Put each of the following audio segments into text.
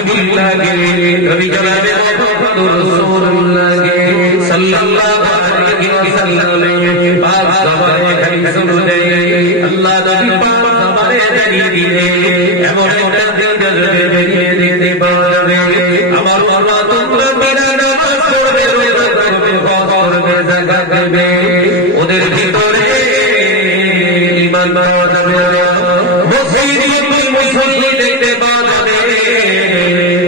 হাবিবুল লাগে নবী জনাবে মুহাম্মদুর রাসূলুল্লাহ সাল্লাল্লাহু আলাইহি ওয়াসাল্লাম পাক সবারে খালি শুনলে আল্লাহ নবী পাক সবারে জানিয়ে দিলে এমন একটা দিন বেরিয়ে দিতে পারবে আমার আল্লাহ তোমরা বিনা নামাজ পড়বে রোজা রাখবে হজ করবে যাকাত দেবে ওদের ভিতরে ঈমান যাবে মসজিদে মুসল্লি দেখতে পাবে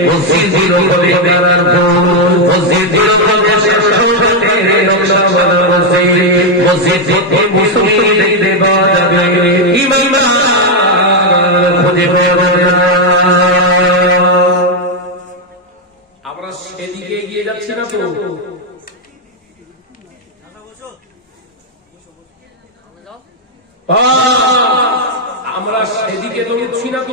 মসজিদের উপরে তারার ফুল মসজিদের উপরে শেষে নকশাওয়ালা মসজিদে মুসল্লি দেখতে পাবে ঈমান খুঁজে পাবে আমরা সেদিকে এগিয়ে যাচ্ছি না তো আমরা সেদিকে দৌড়ছি না তো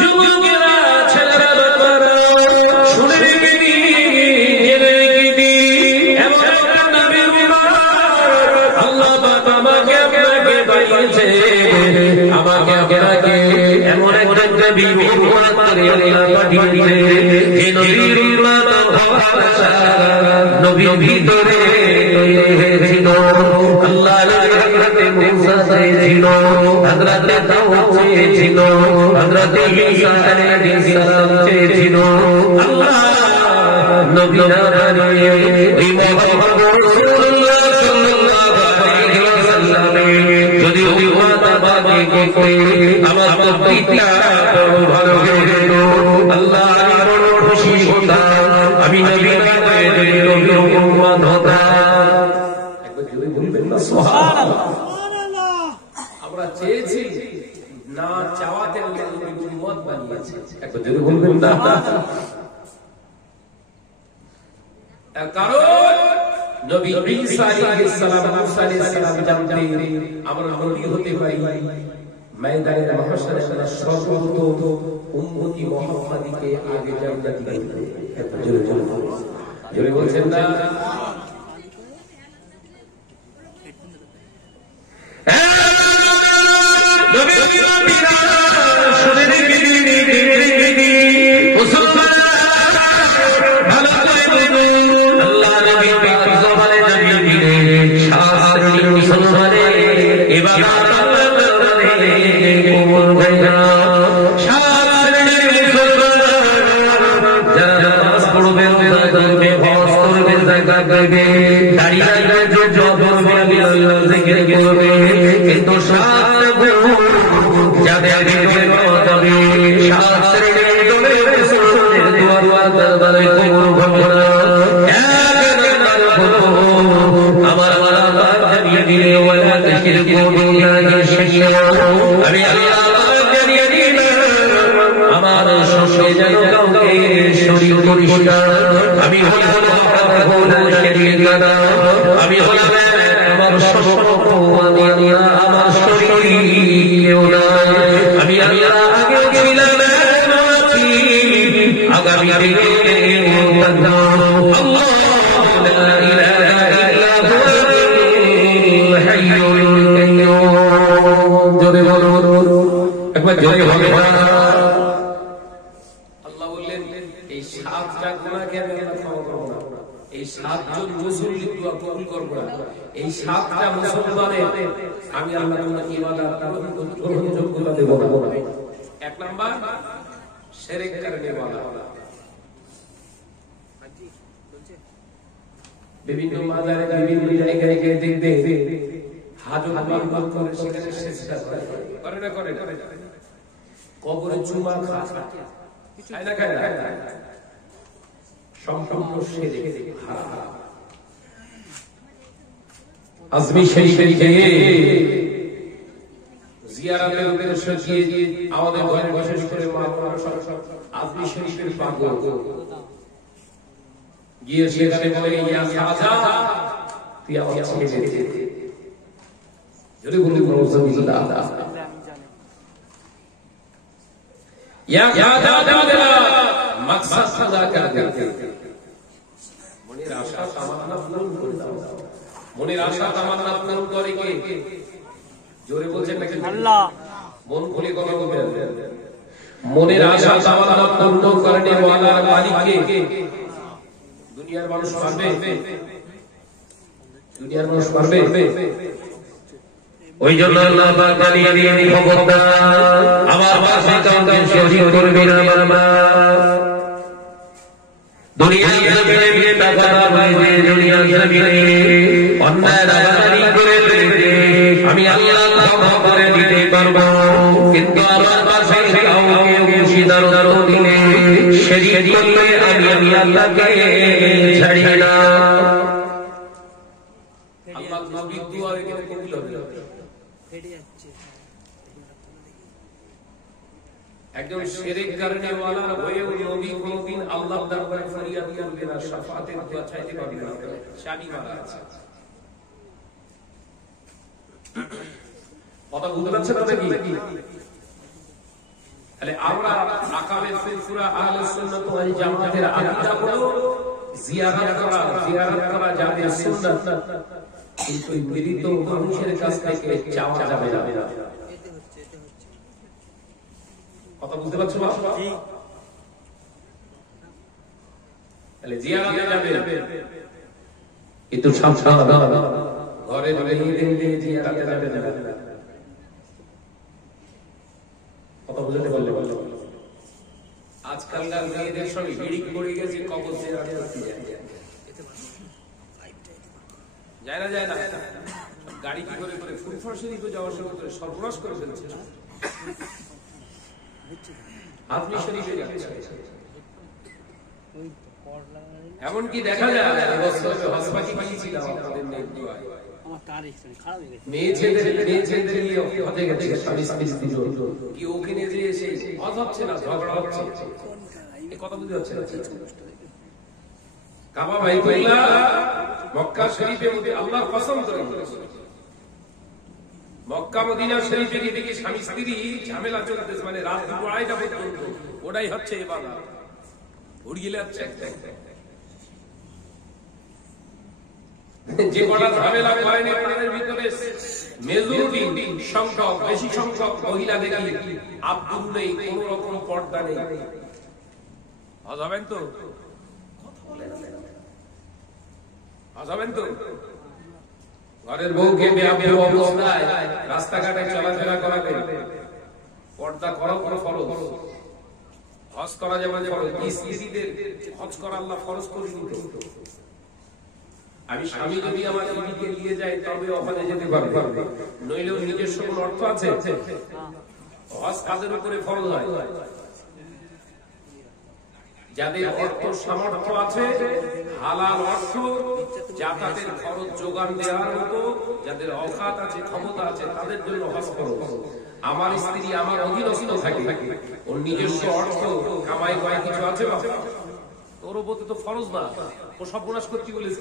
যুবকেরা ছেলেরা শুনে রেখে দি জেনে রেখে দি এমন একটা নবীর আল্লাহ পাক আমাকে আপনাকে বানিয়েছে আমাকে আপনাকে এমন একটা নবী উম্মত করে আল্লাহ পাঠিয়েছে যে নবীর উম্মত নবীর ভিতরে হয়েছিল আল্লাহ হযরতে মুসা ছিল হযরতে দাউদ ছিল হযরতে ঈসা আলাইহিস সালাম ছিল আল্লাহ নবী না বানিয়ে এই মুহাম্মদ রাসূলুল্লাহ সাল্লাল্লাহু আলাইহি ওয়াসাল্লাম যদি উম্মত বানিয়ে করতে আমার প্রতিটা বড় ভালো হয়ে যেত আল্লাহ বড় খুশি হতাম আমি নবী না হয়ে যদি নবীর উম্মত হতাম একবার জোরে বলবেন না সুবহানাল্লাহ আমরা চেয়েছি না চাওয়াতে আল্লাহ নবীর উম্মত বানিয়েছে একবার জোরে বলবেন না কারণ নবী ঈসা আলাইহিস সালাম মুসা আলাইহিস সালাম জানতেন আমরা নবী হতে পারি ময়দানে মাহশরে সর্বপ্রথম উম্মতি মুহাম্মাদীকে আগে জান্নাত দিতে একবার জোরে জোরে বলছেন না নবী শুনে রেখে দি মুসলমান ভালো করে আল্লাহ নবী পাক জবানে নবী দিলে শাস্ত্রী মুসলমানের ইবাদত আল্লাহ করে কবুল হয় না শাস্ত্রী মুসলমান যারা নামাজ পড়বে রোজা করবে হজ করবে যাকাত দেবে দাঁড়িয়ে দাঁড়িয়ে জব করবে আল্লাহ জিকির করবে কিন্তু শাস্ত্র যাদের ভিতরে তবে শাস্ত্রের ভিতরে রাসূলের দোয়া দরবারে কবুল হবে না আমার আল্লাহ জানিয়ে দিলে ওয়ালা তাশরিকু বিল্লাহি শাইআ আমি আল্লাহ জানিয়ে দিলে আমার সঙ্গে যেন কাউকে শরীক করিস না আমি হলাম শরীক না আমি হলাম আমার সশস্ত্র আমি আমার শরীক না আমি আল্লাহ আগে ছিলাম আগামী দিনে আল্লাহ লা ইলাহা ইল্লা হুয়াল হাইয়ুল কাইয়্যুম জোরে বলুন একবার জোরে বলুন আল্লাহ বললেন এই সাতটা গুনাহকে আমি আল্লাহ ক্ষমা করব না এই সাতজন মুসল্লি দোয়া কবুল করব না এই সাতটা মুসলমানের আমি আল্লাহ তোমাকে ইবাদত গ্রহণযোগ্যতা দেব না এক নাম্বার শিরক করনে वाला বিভিন্ন মাজারে বিভিন্ন জায়গায় গিয়ে দেখবে হাজত মারফত করে সেখানে চেষ্টা করে না করে কবরে চুমা খায় না খায় না সম্পূর্ণ শিরক হারাম আজমি শরীফে গিয়ে জিয়ারতের উদ্দেশ্যে গিয়ে আমাদের ঘরে বিশেষ করে মা বোনেরা সব আজমি শরীফের পাগল গিয়ে সেখানে বলে ইয়া খাজা তুই আমার ছেলে যদি বলি নাউজুবিল্লাহ ইয়া খাজা দাদা मकसद सदा कर देते मनिर आशा तमन्ना पूर्ण कर दाओ মনের আশা তামান্না পূরণ করে কে? জোরে বলছেন নাকি? আল্লাহ। মন খুলে কথা বলবেন। মনের আশা তামান্না পূর্ণ করনে ওয়ালা মালিক কে? দুনিয়ার মানুষ পারবে? দুনিয়ার মানুষ পারবে? ওই জন্য আল্লাহ পাক জানিয়ে দিয়ে খবরদার আমার পাশে কাউকে শরীক করবি না বাবা। দুনিয়ার জমিনে বেটা কথা বলে দুনিয়ার জমিনে অন্যায় রাগারাগি করে আমি আল্লাহ ক্ষমা করে দিতে পারবো, কিন্তু আমার পাশে কাউকে অংশীদার দিলে শরীক করলে আমি আল্লাহকে ছাড়ি না। আল্লাহ নবীর দোয়া এখানে কবুল হবে। একজন শিরক কারণে ওয়ালা হয়েও নবী কোনদিন আল্লাহর দরবারে ফরিয়াদ করবে না, শাফাতের দোয়া চাইতে পারবে না, শানি মারা আছে। কথা বুঝতে পারছেন নাকি? তাহলে আমরা আকাবে ফুরফুরা আহলে সুন্নাত ওয়াল জামাতের আকীদা হলো জিয়ারত করা যাবে সুন্নাত, কিন্তু মৃত মানুষের কাছ থেকে চাওয়া যাবে না। কথা বুঝতে পারছো? তাহলে জিয়ারতে যাবে, কিন্তু সাবধান ঘরে মেয়েদের জিয়ারতে যাবে না। কথা বুঝতে পারলে? আজকালকার মেয়েদের সঙ্গে হিড়িক পড়ে গেছে, কবর জিয়ারত করতে যায় না। গাড়ি কি করে ফুরফুরা শরীফে যাওয়ার সময় সর্বনাশ করে ফেলছে, আপনি শরীফে যাচ্ছে। এমনকি দেখা যায় হসপাকি পাঠিয়েছিলাম আপনাদের মেয়ে ছেলেদের নিয়ে হতে গেছে স্বামী স্ত্রী কি ওখানে যে এসে হজ হচ্ছে না, ঝগড়া হচ্ছে। এই কথা বুঝতে হচ্ছে না? কাবা বাইতুল্লাহ মক্কা শরীফের মধ্যে আল্লাহ কসম করে মক্কা মদিনা শরীফে দিকে স্বামী স্ত্রী ঝামেলা চলতেছে, মানে রাত 2-2:30 পর্যন্ত, ওটাই হচ্ছে ইবাদত। উড়িয়ে যাচ্ছে যে কটা ঝামেলা করেনি তাদের ভিতরে মেজরিটি সংখ্যক, বেশি সংখ্যক মহিলা দেখি আব্দুল নেই, কোন রকম পর্দা নেই। হবেন তো? হবেন তো? ঘরের বউকে বেয়াদব অবস্থায় রাস্তাঘাটে চলাফেরা করাবে, পর্দা করা ফরজ। হজ করা যেমন ফরজ, স্ত্রীদের হজ করা আল্লাহ ফরজ করে দিত। আমি স্বামী যদি আমার স্ত্রীকে নিয়ে যাই তবে ওখানে যেতে পারবে, নইলেও নিজস্ব কোন অর্থ আছে? হজ কাদের উপরে ফরজ হয়? যাদের অর্থ সামর্থ্য আছে, হালাল অর্থ, যাকাতের খরচ যোগান দেওয়ার মতো যাদের অকাত আছে, ক্ষমতা আছে, তাদের জন্য হজ ফরজ। আমার স্ত্রী আমার অধীনস্থ থাকে, ওর নিজস্ব অর্থ কামাই করা কিছু আছে, ওর উপর তো ফরজ না। ও সর্বনাশ করতে বলেছে,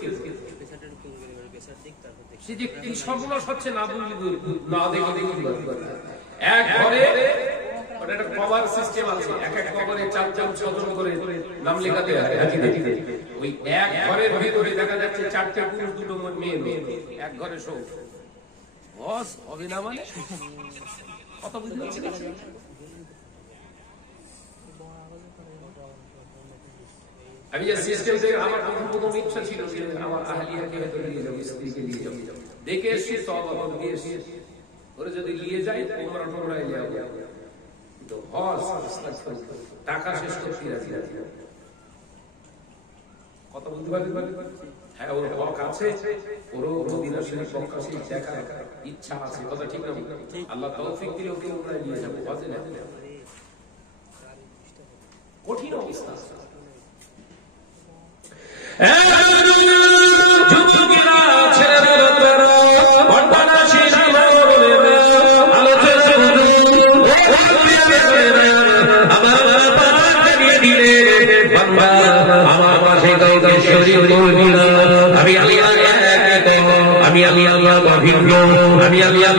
সে যে কি সর্বনাশ হচ্ছে না না দেখে এক ঘরে একটা কভার সিস্টেম আছে, এক কভারে 4-4 6 করে নাম লেখাতে হয়। ওই এক ঘরের ভিতরে দেখা যাচ্ছে 4টে পুরুষ 2টো মেয়ে, এক ঘরে শো বস হবে না মানে কত বুঝতে পারছেন? আমি যে সিস্টেম থেকে আমার প্রথম ইচ্ছা ছিল যে আমার আহলিয়াকে নিয়ে যাবো, স্ত্রীকে নিয়ে যাবো, দেখে এসে সব আবার দিয়ে এসে ওরা যদি নিয়ে যায় ওমরা টোমরায় নিয়ে যাবো, তো হজ টাকা শেষ করতে রাজি। কত বুঝতে পারবেন? হ্যাঁ, ওর হক আছে, ওরও মদিনা শরীফ মক্কা শরীফ দেখার ইচ্ছা আছে, কথা ঠিক না? আল্লাহ তৌফিক দিলে ওকে ওমরায় নিয়ে যাবো, হজে না। কঠিন অবস্থা। আমি আল্লাহ অভিজ্ঞ, আমি আল্লাহ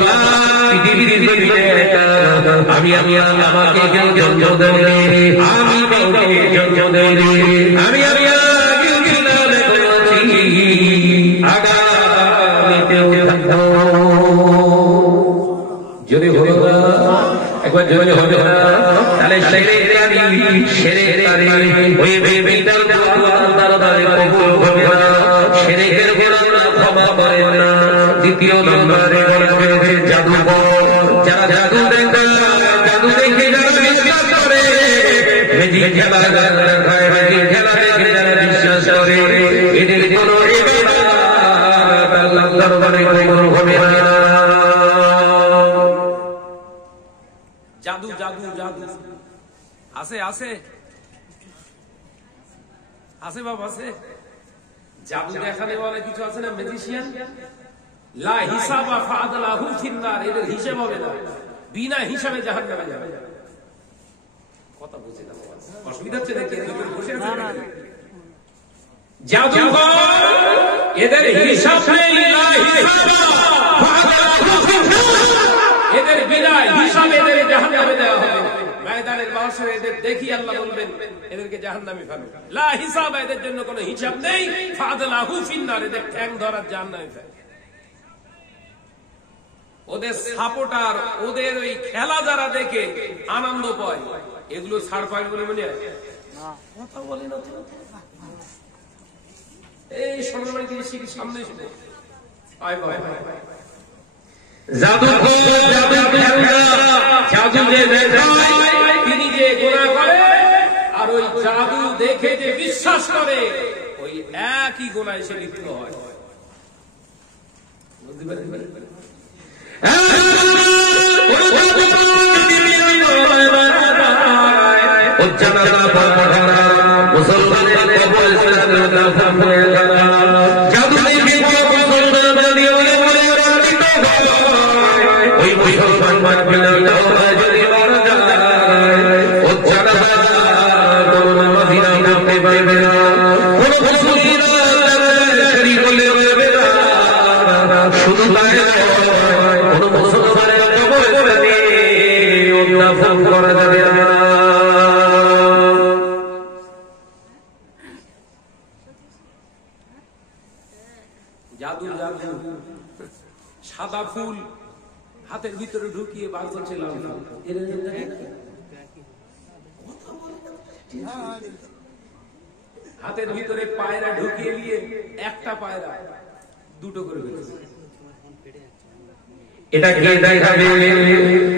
আমি আমাকে কেউ জন্ম দেয়নি, আমি কাউকে জন্ম দেয়নি, আমি শিরকারী ওই ব্যক্তিটার দোয়া দরবারে কবুল হবে না, শিরকের গুনাহ ক্ষমা করে না। দ্বিতীয় নম্বরে বলা হয়েছে জাদুকর, যারা জাদু দেখে যারা বিশ্বাস করে, ম্যাজিক খেলা যারা দেখায়, ম্যাজিক খেলা দেখে যারা বিশ্বাস করে, এদের কোনো ইবাদত আল্লাহর দরবারে কবুল হবে না। জাদু জাদু জাদু আছে আছে আছে বাবা আছে। জাদু দেখানে বলে কিছু আছে না, ম্যাজিশিয়ান লা হিসাবা ফাদলাহু ফিন্নার, এদের হিসাব হবে না, বিনা হিসাবে জাহান্নামে যাবে। কথা বুঝে না বাবা, অসুবিধা হচ্ছে নাকি? বসে আছে জাদুঘর, এদের হিসাব নেই, লা হিসাবা ফাদলাহু ফিন্নার, এদের বিনা হিসাবে এদের জাহান্নামে দেওয়া হবে। ময়দানের মাহশরে এদের দেখি আল্লাহ বলবেন এদেরকে জাহান্নামে ফেলো, লা হিসাব, এদের জন্য কোনো হিসাব নেই, ফাদলাহু ফিন্নার, এদের ঠ্যাং ধরার জাহান্নামে ফেলো। ওদের সাপোর্টার, ওদের ওই খেলা যারা দেখে আনন্দ পায়, এগুলো ছাড় পায় বলে মনে হয়? কথা বলে না তো, এই সংগ্রামী তিনি সামনে এসে আয় ভাই তিনি যে গুনাহ করে আর ওই জাদু দেখে যে বিশ্বাস করে, ওই একই গুনাহ এসে লিপ্ত হয়। বুঝতে পারেন? জাদু জাদু, সাদা ফুল হাতের ভিতরে ঢুকিয়ে বার করছে লাল ফুল, হাতের ভিতরে পায়রা ঢুকিয়ে নিয়ে একটা পায়রা দুটো করে ফেলেছে। এটা কে দেখাবে?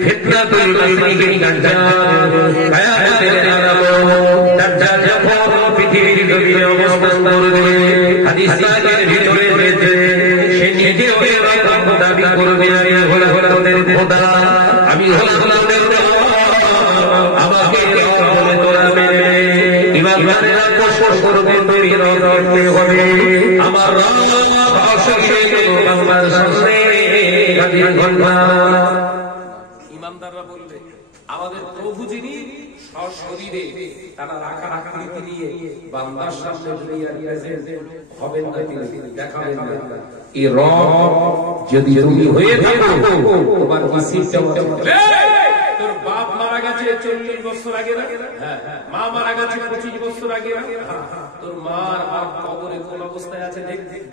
ফিতনাতুল মাসিহিদ দাজ্জাল, কিয়ামতের আলামত। দাজ্জাল যখন পৃথিবীর জমিনে অবস্থান করবে, হাদিস পাকের ভিতরে রয়েছে সে নিজে হয়ে দাবি করবে, আমি হলাম তোদের খোদা, আমি হলাম তোদের আমাকে বলে তোরা মেনে ইমানদারেরা কসম করবে, তৈরি করতে হবে আমার রব অসংখ্য বাংলার সামনে। ইমানদাররা বলবে আমাদের প্রভু যিনি সশরীরে তারা রাখা আকৃতি নিয়ে বান্দার সামনে দুনিয়ার প্রেজেন্ট হবেন না, তিনি দেখাবেন না। এই রব যদি তুমি হয়ে থাকো, তোমার নসিবটা তোর বাপ মারা গেছে 40 বছর আগে না, মা মারা গেছে 25 বছর আগে না, তোর মার বাপ কবরে কোন অবস্থায় আছে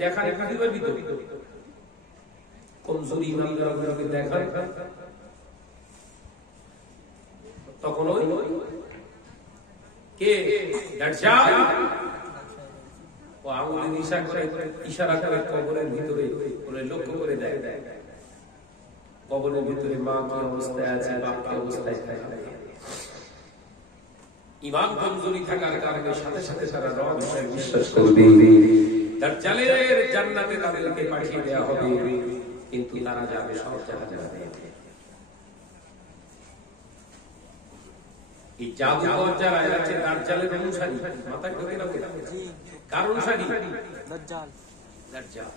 দেখার দিবার ভিতর কমজোরি ইমানদারগুলোকে দেখায়, তখন ওই কে দাজ্জাল ও আঙুলের ইশারা করে কবরের ভিতরে বলে লক্ষ্য করে দেয়, কবরের ভিতরে মা কি অবস্থায় আছে, বাপ কি অবস্থায় আছে। ঈমান কমজোরি থাকার কারণে সাথে সাথে তারা রব হিসেবে বিশ্বাস করবে। দাজ্জালের জান্নাতে তাদেরকে পাঠিয়ে দেওয়া হবে, কিন্তু তারা যাবে সব জাহান্নামে। এই জাদুকর যারা এরা হচ্ছে দাজ্জালের অনুসারী, মাথায় ঢোকে না? কার অনুসারী? দাজ্জাল। দাজ্জাল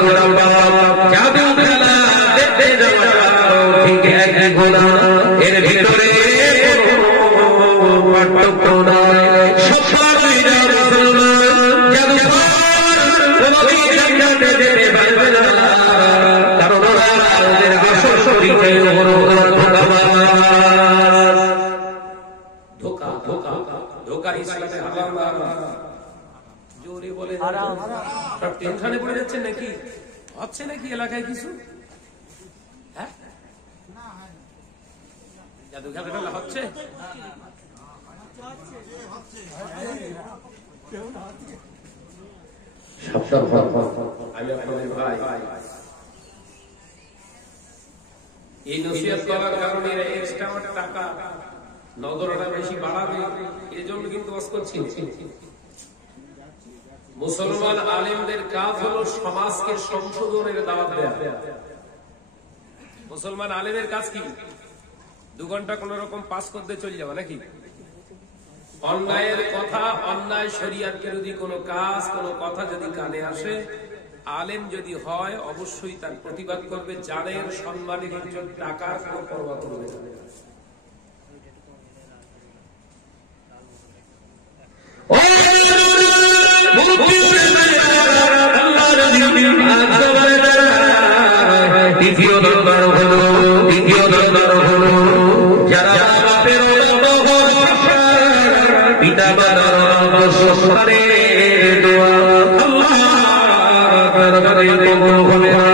গোলাম জাদু খেলা দেখতে যাওয়া ঠিক এক গোলাম এর ভিতরে পার্থক্য নয় সবাই মুসলমান জাদু জান্নাতে যেতে পারবে না কারণ ওদের আসল শরীরে ধোঁকা ধোঁকা ধোঁকা ইসলামে হারাম জোরে বলে সব টেনশনে পড়ে যাচ্ছেন নাকি হচ্ছে নাকি এলাকায় কিছু হ্যাঁ জাদু খেলা হচ্ছে আমি আপনাদের ভাই এই নসিহত করার কারণে এক্সট্রা টাকা নজরটা বেশি বাড়াবে এই জন্য কিন্তু ওয়াজ করছি মুসলমান আলেমদের কাজ হলো সমাজকে সংশোধনের দাওয়াত দেওয়া মুসলমান আলেমের কাজ কি 2 ঘন্টা কোন রকম পাস করতে চলে যাওয়া নাকি অন্যায়ের কথা অন্যায় শরীয়ত বিরোধী কোনো কাজ কোনো কথা যদি কানে আসে আলেম যদি হয় অবশ্যই তার প্রতিবাদ করবে জানের সম্মানের ইজ্জত টাকার কোনো পরোয়া করবে না দ্বিতীয় দরবার হলো যারা পিতা মাতার সন্তানের দোয়া আল্লাহর দরবারে কবুল হবে না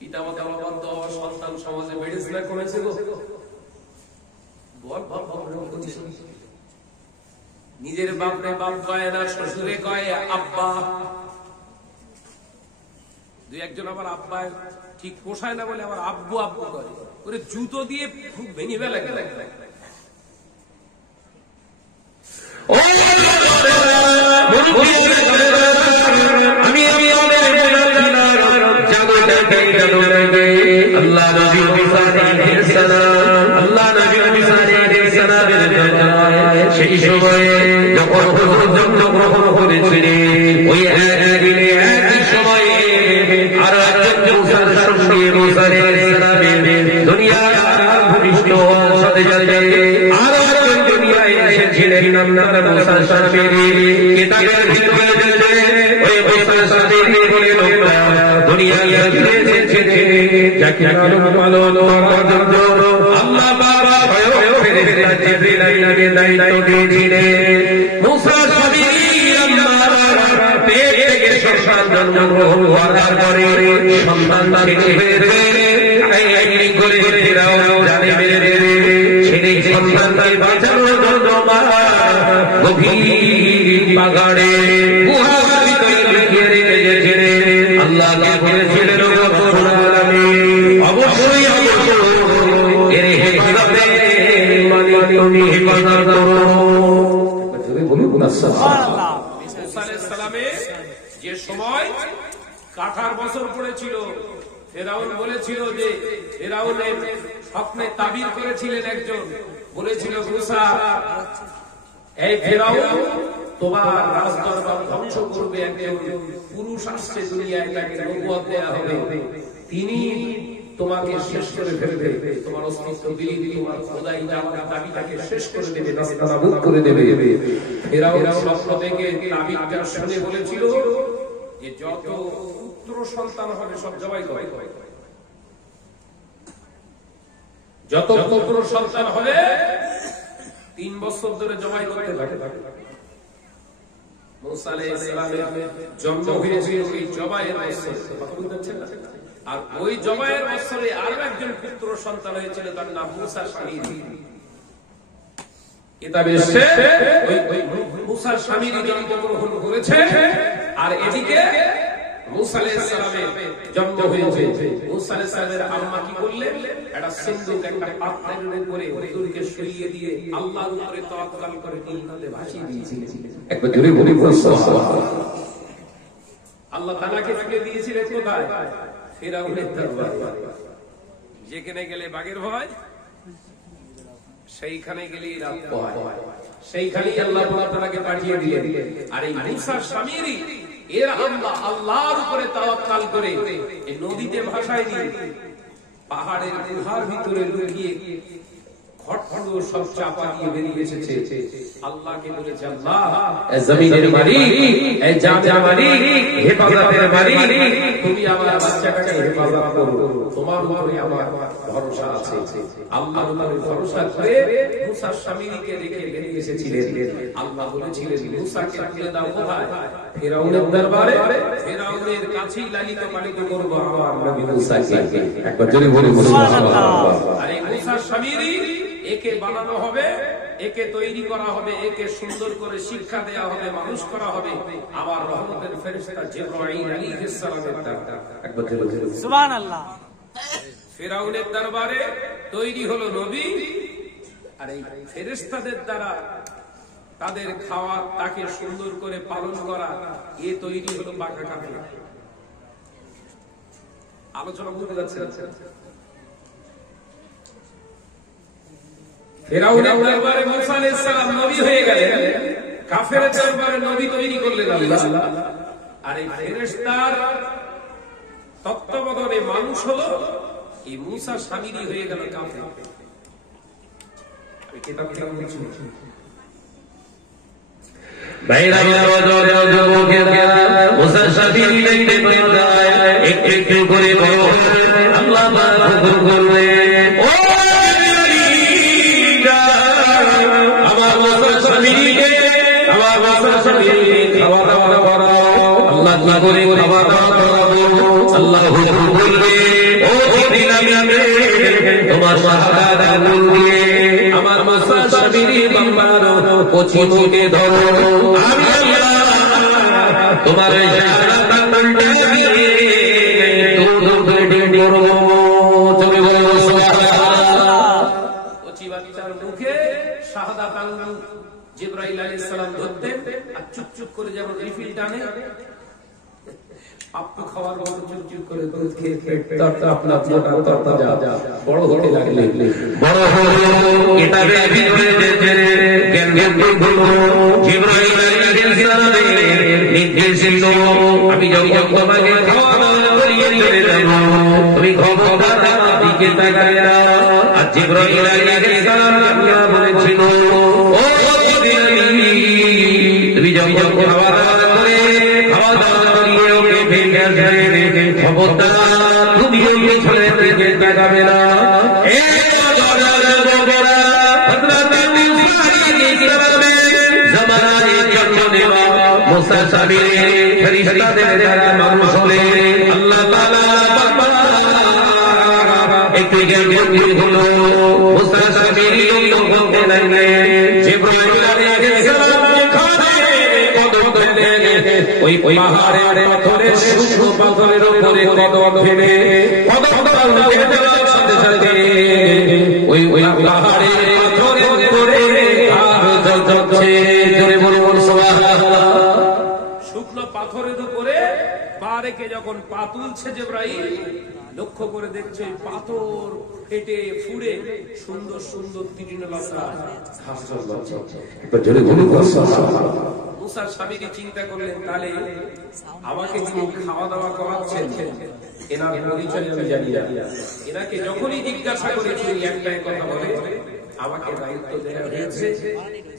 পিতা মাতার অবাধ্য সন্তান সমাজে বেড়েছে না কমেছে গো নিজের বাপরে বাপ কয় না শ্বশুরে কয় আব্বা 2-1 আবার আব্বা ঠিক পোষায় না বলে আবার আব্বু আব্বু করে ওরে জুতো দিয়ে খুব ভেঙে ফেলে আল্লাহ নবী সেই সময়ে যখন জন্মগ্রহণ করেছিলেন ওই একই সময়ে আর একজন মুসার সঙ্গে দুনিয়ার ভূমিষ্ঠ সাথে সাথে আর একজন দুনিয়ায় এসেছিলেন আপনার মুসার সঙ্গে কিতাবের ভিতরে ওই মুসার সঙ্গে দুনিয়ায় এসেছে যাকে লালন পালন করার জন্য আল্লাহ বাবা জিবরিল আলাইহিসসালামকে দায়িত্ব দিয়েছিলেন মুসা সাবির আল্লাহর পেট থেকে সন্তান জন্মগ্রহণ করার পরে সন্তান ছেলে হয়ে করে ফেরাও জানে মেরে ছেলে সন্তানকে বাঁচানোর জন্য মা গভীর পাহাড়ে গুহার ভিতরে লুকিয়ে রেখেছিলেন আল্লাহকে বলেছিলেন রব্বুল আলামিন অবশ্যই এর হেফাজতে তুমি হেফাজত করো সুবহানাল্লাহ মুসা আলাইহিস সালামের যে সময় কাঠার বছর পড়েছিল ফেরাউন বলেছিল যে ফেরাউনের স্বপ্নে তাবির করেছিলেন একজন বলেছিল মুসা এই ফেরাউন তোমার রাজদরবার ধ্বংস করবে একজন পুরুষ আসছে দুনিয়ায় তাকে নবুয়ত দেয়া হবে তিনি তোমাকে শেষ করে ফেলবে তোমার অস্তিত্ব বিলীন তোমার খোদাই যাওয়ার দাবিটাকে শেষ করে দেবে নাস্তানাবুদ করে দেবে ফেরাউন স্বপ্ন থেকে তাবিরটা শুনে বলেছিল যে যত পুত্র সন্তান হবে সব জবাই করে যত পুত্র সন্তান হবে 3 বছর ধরে জবাই করতে থাকে মুসা আলাইহিস সালামের জন্ম হয়েছিল ওই জবাইয়ের বছর কথা বুঝছেন না আর ওই জবাইয়ের বছরে আরো একজন পুত্র সন্তান হয়েছিল তার নাম মুসা শামিরি কিতাবে এসেছে ওই মুসা শামিরি জন্মগ্রহণ করেছে আর এদিকে মুসা আলাইহিস সালামের জন্ম হয়েছে মুসা আলাইহিস সালামের আম্মা কি করলেন একটা সিন্ধুক একটা পাত্রের উপরে হুজুরকে শুইয়ে দিয়ে আল্লাহর উপরে তাওয়াক্কুল করে তিনটাতে ভাসিয়ে দিয়েছিলেন একবার জোরে বলি সুবহানাল্লাহ আল্লাহ তাআলাকে তুলে দিয়েছিলেন কোথায় ফিরাউনের দরবারে যেখানে গেলে বাঘের ভয় সেইখানে গেলেই রাত ভয় সেইখানেই আল্লাহ তাআলাকে পাঠিয়ে দিলেন। আর এই মুসা সামিরী এরা আল্লাহর উপরে তাওয়াক্কাল করে এই নদীতে ভাসায় দিয়ে পাহাড়ের গুহার ভিতরে লুকিয়ে ঘটগুলো সব চাপা দিয়ে বেরিয়ে এসেছে। আল্লাহকে বলেছে, আল্লাহ এ জমিনের মালিক, এই জাতের মালিক, হেফাজতের মালিক, তুমি আমার বাচ্চাটাকে হেফাজত করো, তোমার উপরে আমার ভরসা আছে। আল্লাহর উপরে ভরসা করে মুসা সামিরীকে রেখে বেরিয়ে এসেছিলেন। আল্লাহ বলেছিলেন, মুসাকে তুলে দাও কোথায়? ফিরাউনের দরবারে, ফিরাউনের কাছেই লালিত পালিত করব আমার নবী মুসাকে। একবার জোরে বলুন সুবহানাল্লাহ। আর এই মুসা সামিরী একে বানানো হবে, একে তৈরি করা হবে, একে সুন্দর করে শিক্ষা দেয়া হবে, মানুষ করা হবে আমার রহমতের ফেরেশতা জিবরাইল আলাইহিস সালামের দ্বারা। একবার জোরে বলুন সুবহানাল্লাহ। ফিরাউনের দরবারে তৈরি হলো নবী, আর এই ফেরেশতাদের দ্বারা তাদের খাওয়া, তাকে সুন্দর করে পালন করা, এ তৈরি হলো পাকা কাফের। আলোচনা করতে যাচ্ছে। ফিরাউনের দরবারে মুসা আলাইহিস সালাম নবী হয়ে গেলেন, কাফেরের দরবারে নবী তৈরি করলেন আল্লাহ। আর এই ফেরেশতার তত্ত্বাবধানে মানুষ হলো এই মুসা সামিরী হয়ে গেল কাফের। এই কিতাব থেকে কিছু ভাইরা যুবকেরা মুসা সামিরী দেখতে পায়, একটু একটু করে আল্লাহ হুকুম করবে, ও আমার মুসা সামিরীকে, আমার মুসা সামিরীকে খাওয়া দাওয়া করাও। আল্লাহ কি করে খাওয়া দাওয়া করাবো? আল্লাহ হুকুম করবে, ও জিবরাইল তোমার শাহাদাত আঙ্গুল দিয়ে আমার মুসা সামিরী বান্দার কচি মুখে ধরো, আমি আল্লাহ তোমার শাহাদাত আঙ্গুলটা দিয়ে দুধ ডিম করব। চলে বলো সুবহানাল্লাহ। কচি বাচ্চার মুখে শাহাদাত আঙ্গুল জিবরাইল আলাইহিস সালাম ধরতেন, আর চুপ চুপ করে যেমন রিফিল টানে, আপু খাওয়ার মতো চুপ চুপ করে দুধ খেয়ে পেটটা আপনার তরতাজা বড় হতে লাগলে বড় হলো কিতাবে ভিতরে জ্ঞান হলো জিবরাইল আলাইহিস সালামের নির্দেশ ছিল, আমি যখন তোমাকে খাওয়া দাওয়া করিয়ে চলে যাব, তুমি খবরদার আমার দিকে তাকাবে না। আর জিবরাইল আলাইহিস সালাম আল্লাহ বলেছিল, ও জিবরাইল তুমি যখন খাওয়া দাওয়া করে খাওয়া দাওয়া করিয়ে ওকে ফেলে আসবে, খবরদার তুমি ওই ছেলে দিকে তাকাবে না। মুসা সামিরী ফেরেশতাদের দ্বারা মানুষ হলে আল্লাহ তাআলা একটু জ্ঞান হলো, মুসা সামিরী বলতে লাগলেন, জিবরাইল আলাইহিস সালামকে খাওয়াতে কদম দিলেন, ওই পাহাড়ের পাথরের শুকনো পাথরের উপরে কদম ফেলে কদম দেওয়ার সাথে সাথে ওই পাহাড়ের পাথরের উপরে আর জ্বলছে। জোরে বলুন সুবহানাল্লাহ। শুকনো পাথরের উপরে পা রেখে যখন পা তুলছে জিবরাইল, লক্ষ্য করে দেখছে পাথর ফেটে ফুড়ে সুন্দর সুন্দর তৃণলতা ঘাস জন্মাচ্ছে। জোরে বলুন সুবহানাল্লাহ। মুসা সামিরী চিন্তা করলেন, তাহলে আমাকে যিনি খাওয়া দাওয়া করাচ্ছেন এনার পরিচয় আমি জানি না, এনাকে যখনই জিজ্ঞাসা করেছি একটাই কথা বলে, আমাকে দায়িত্ব দেওয়া হয়েছে,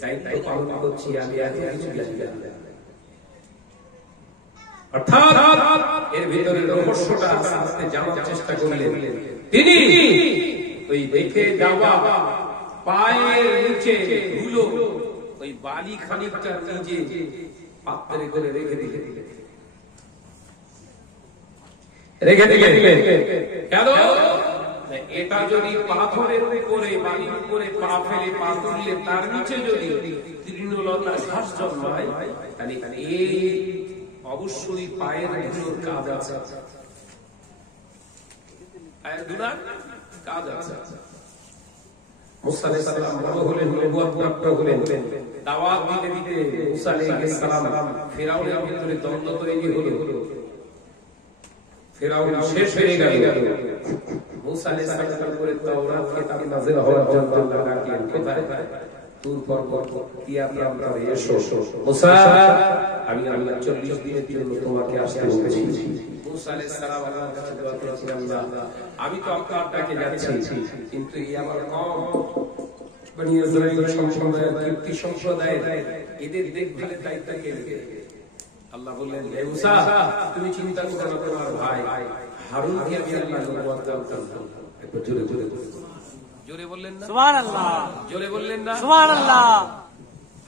দায়িত্ব পালন করছি, আমি এত কিছু জানি না। অর্থাৎ এর ভিতরে রহস্যটা আস্তে আস্তে জানার চেষ্টা করলেন তিনি। ওই দেখে যাওয়া পায়ের নিচে ধুলো, ওই বালি খানিকটা নিজে পাত্রে করে রেখে দিলেন। কেন? এটা যদি পাথরের উপরে বালির উপরে পা ফেলে পা তুললে তার নিচে যদি তৃণলতা ঘাস জন্মায়, তাহলে এই অবশ্যই পায়ের ধুলোর কাজ আছে, পায়ের ধুলার কাজ আছে। মুসা আলাইহিস সালাম বড় হলেন, নবুয়ত প্রাপ্ত হলেন, দাওয়াত দিতে দিতে মুসা আলাইহিস সালাম ফিরাউনের ভিতরে দ্বন্দ্ব তৈরি হলো, ফিরাউন শেষ হয়ে গেল। মুসা আলাইহিস সালামের উপরে তাওরাত কিতাব নাযিল হওয়ার জন্য আল্লাহ ডাকলেন, কোথায়? তুর পর্বত তিয়া প্রান্তরে এসো মুসা আমি আল্লাহ 40 দিনের জন্য তোমাকে আসতে বলেছি মুসা আলাইহিস সালাম আল্লাহর কাছে দোয়া করেছিলেন আল্লাহ আমি তো আপনার ডাকে যাচ্ছি কিন্তু এই আমার কওম বনি ইসরাইল সম্প্রদায়ের কীর্তি সম্প্রদায়ের এদের দেখভালের দায়িত্ব কে নেবে আল্লাহ বললেন হে মুসা তুমি চিন্তা করো না তোমার ভাই হারুনকে আমি আল্লাহ নবুয়ত দান করব একটু জোরে জোরে জোরে বললেন না সুবহানাল্লাহ জোরে বললেন না সুবহানাল্লাহ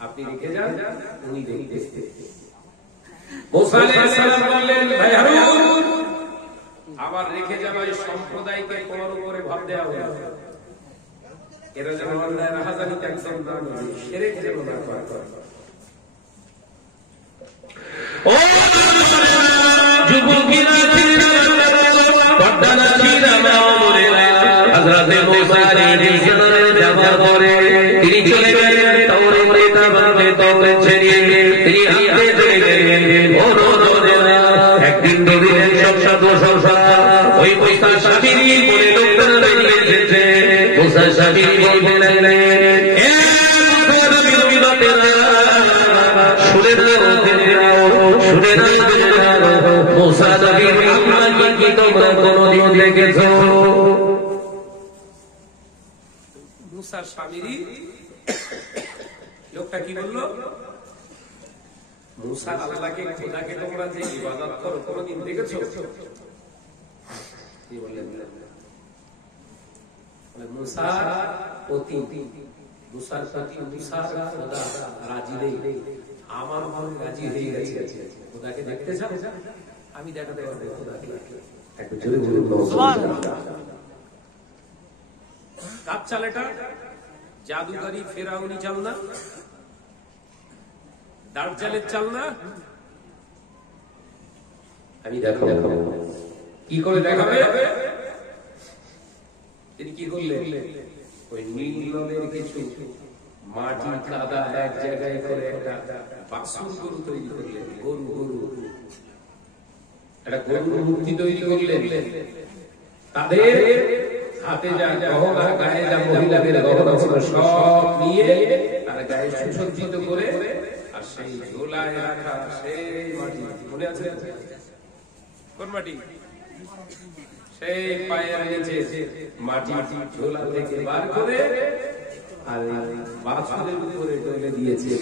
আপনি রেখে যান উনি দেখতে মুসা আলাইহিস সালাম বললেন ভাই হারুন আবার রেখে যাওয়া এই সম্প্রদায়কে তোমার উপরে ভাব দেওয়া হবে এরা যেন আল্লাহর রাহাজানিতে একদম না হয় শিরক যেন না করে ও যুবকেরা বড়রা ছিলা মাওলানা হযরত মুসা আলাইহিস সালামের যাওয়ার পরে তিনি চলে গেলেন তাওরাত বান্দে তাওরাত ছেড়ে তিনি হাতে চলে গেলেন ও রোদেরা একদিন নবীর সব সংসার ওই মুসা সাবিরি বলে লোকরা বেরিয়ে এসেছে মুসা সাবিরি বলতে লাগলেন এ মুসা নবী বান্দেরা শুনে নাও মুসা নবী আপনাকে কি তোমরা কোনদিন দেখেছো মুসার স্বামীরই লোকটা কি বলল মুসা আল্লাহকে খোদাকে তোমরা যে ইবাদত করো কোনদিন দেখেছো কি বললেন মুসা অতি মুসার প্রতি মুসার খোদা রাজি নেই আমার মন রাজি হয়ে গেছে খোদাকে দেখতে চাও আমি দেখাতে পারবো খোদাকে একটু জোরে জোরে সুবহানাল্লাহ কাজ চালেটা জাদুকরি ফেরাউনি চাল না দাজ্জালের চাল না আমি দেখাবো কি করে দেখাবে তিনি কি করলেন ওই নীলের কিছু মাটি কাদা এক জায়গায় করে একটা বাছুর গরু তৈরি করলেন গরু একটা গরুর মূর্তি তৈরি করলেন তাদের হাতে যা গহনা গায়ে যা মহিলাদের গহনা ছিল সব নিয়ে আর গায়ে সুসজ্জিত করে আর সেই ঝোলায় রাখা সেই মাটি মনে আছে কোন মাটি সেই পায়ের নিচে মাটি ঝোলা থেকে বার করে আর বাছুরের উপরে ঢেলে দিয়েছে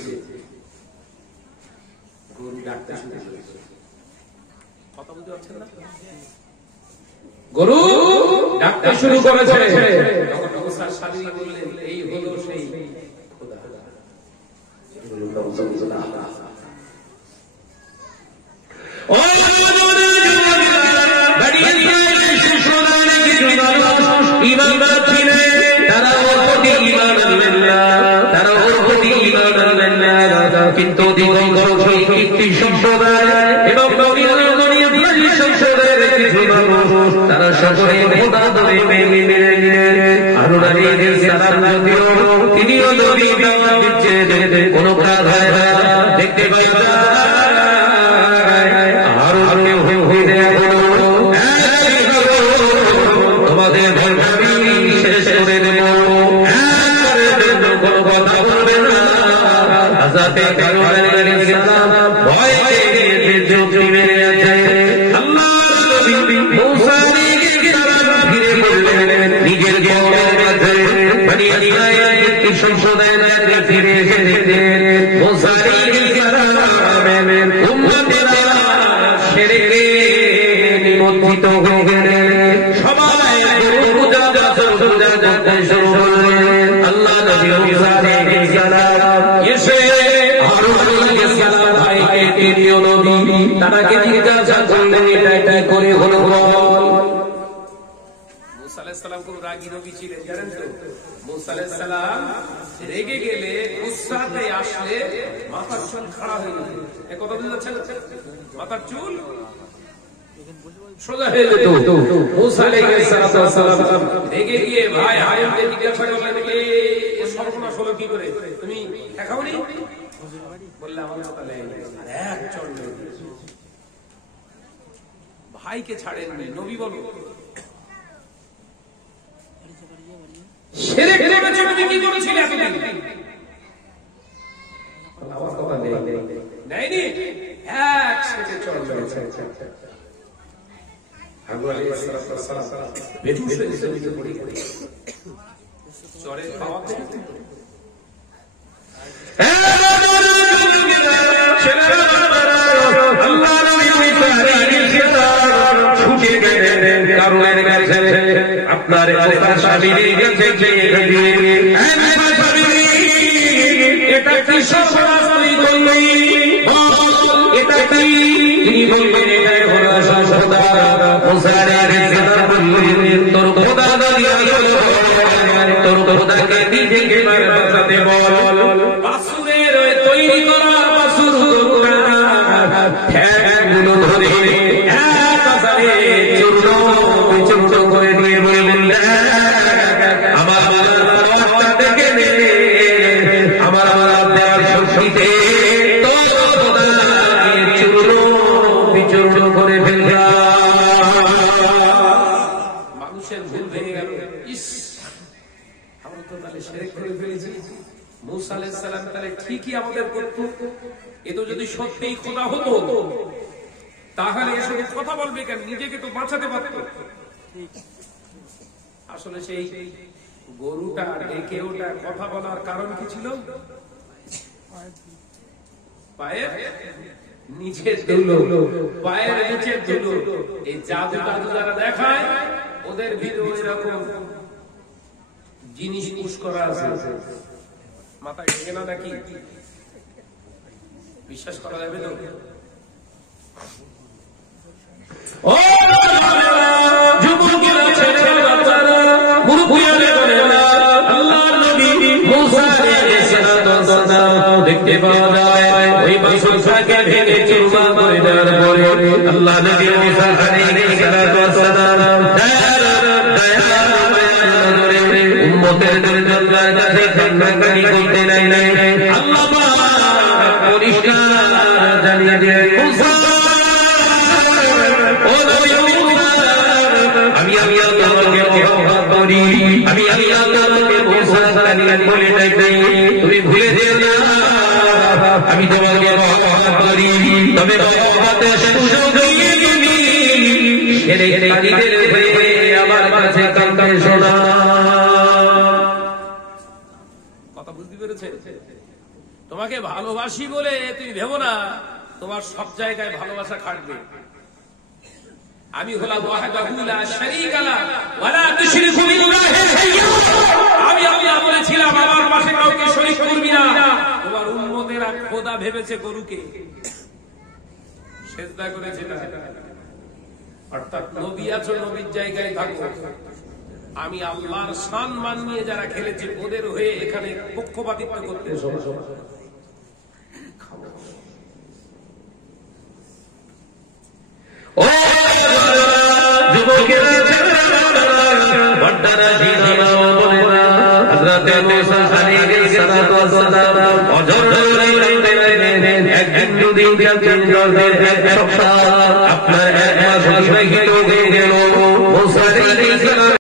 গরু ডাকতে শুরু করেছে কথা বুঝতে পারছেন না গরু ডাকতে শুরু করেছে তখন মুসা সাবি বললেন এই হলো সেই খোদা ও ঈমানদার ছিলেন তারা ওর প্রতি ঈমান আনলেন না তারা ওর প্রতি ঈমান আনলেন না কিন্তু দিগন্ত কীর্তি সম্প্রদায় এবং সম্প্রদায়ের কিছু মানুষ তারা সকলে খোদা ধরে মেনে নিলেন হারুন আলাইহিস সালাম যদিও তিনিও নবী দাওয়াত দিচ্ছেন কোন কাজ হয় না দেখতে পাই না হারুনকে হয়ে দেখো তোমাদের ধর্মী শেষ করে দেব কোন কথা বলবে না আজাতে হারুন আলাইহিস সালাম ভয় পেয়ে যুক্তি মেরে আছে মুসা আলাইহিস সালাম ফিরে বললেন নিজের কওমের কাছে বনি ইসরাইল সম্প্রদায়ের কাছে ফিরে এসেছেন মুসা আলাইহিস সালামের উম্মতেরা শিরকে নিমজ্জিত হয়ে গেলেন সবাই পূজা করতে শুরু করলেন আল্লাহ নবী মুসা আলাইহিস সালাম এসে হারুন আলাইহিস সালাম ভাইকে তৃতীয় নবী তাকে জিজ্ঞাসা করলেন এটা করে হলো মুসা আলাইহিস সালাম খুব রাগী নবী ছিলেন জানেন তো মুসা আলাইহিস সালাম রেগে গেলে গুসাতে আসলে মাথার চুল খাড়া হয়ে যেত এই কথা বুঝতে পারছেন মাথার চুল সোজা হয়ে যেত মুসা আলাইহিস সালাম রেগে গিয়ে ভাই হারুনকে জিজ্ঞাসা করলেন এই সর্বনাশ হলো কি করে তুমি দেখাওনি বললে আমার কথা লেগে আর এক চড় ভাইকে ছাড়েননি নবী বলো শিরক করেছো তুমি কি করেছিলে এতদিন দেয়নি, একসাথে চল মেরেছে। হারুন আলাইহিস সালাম বেহুশ হয়ে জমিনে পড়ে গেলেন। চরের খাওয়াতে ছুটে গেলেন কারণের কাছে, আপনার স্বামীর কাছে গিয়ে এটা কি সর্বনাশ তুই করলি, এটা কি? তিনি বললেন এটাই হলো সর্বদা। তোর খোদা তোর খোদাকে নিজেকে বাঁচাতে বল। বাসুরের তৈরি করা বাসুর ঠ্যাংগুলো ধরে চূর্ণ বিচূর্ণ করে দিয়ে বললেন আমার থেকে আমার দেওয়ার শক্তিতে চূর্ণ বিচূর্ণ করে ফেললাম। মানুষের ভুল ভেঙে গেল। ইস, আমরা তো তাহলে শিরক করে ফেলেছি। মুসা আলাইহিস সালাম তাহলে ঠিকই আমাদের করত। এ তো যদি সত্যিই খোদা হতো তাহলে এসব কথা বলবে কেন? নিজেকে তো বাঁচাতে পারত। আসলে সেই গরুটা ডেকে ওটা কথা বলার কারণ কি ছিল? পায়ের নিচের ধুলো, পায়ের নিচের ধুলো। এই জাদু টাদু যারা দেখায় ওদের ভিতরে এরকম জিনিস পুশ করা আছে, মাথায় ঢেকে না নাকি? বিশ্বাস করা যাবে তো? ও যুবকেরা, ছেলেরা, বাচ্চারা, মুরব্বিয়ারা, আল্লাহর নবী মুসা আলাইহিস সালাম দেখতে পাওয়া যায় ওই বাসুরটাকে ভেঙে চূরমার করে দেওয়ার পরে আল্লাহ নবী মুসা আলাইহিস সালাম উম্মতের জন্য কাছে কান্নাকাটি করতে নাই। আল্লাহ পাক পরিষ্কার জানিয়ে দিলেন মুসা, ও নবী মুসা, আমি তোমাকে মহব্বত করি, আমি তোমাকে মুসা আলাইহিস বলে ডাকি, তুমি ভুলে যেও না আমি তোমাকে মহব্বত করি। তবে মহব্বতের সুযোগ দিয়ে দিবি এরে কালিদের হয়ে আমার কাছে কান্দে শোনা। কথা বুঝতে পেরেছে? তোমাকে ভালোবাসি বলে তুমি ভেবো না তোমার সব জায়গায় ভালোবাসা খাটবে। আমি হলাম ওয়াহদাহু লা শারীকা লা ওয়া লা তুশরিকু বিল্লাহি শাইয়্যা। আমি আল্লাহ বলেছিলাম আমার পাশে কাউকে শরীক করবি না। তোমার উম্মতেরা খোদা ভেবেছে গরুকে, সিজদা করেছে না। অর্থাৎ নবী আছো, নবীর জায়গায় থাকো। আমি আল্লাহর সম্মান নিয়ে যারা খেলেছে ওদের হয়ে এখানে পক্ষপাতিত্ব করতে ও যুবকেরা, বড়রা জিনা বলে না হযরত মুসা আলাইহিস সালাম অজর একদিন দুদিন তিন দিন এক সপ্তাহ আপনার এক মাস হয়ে গেল। মুসা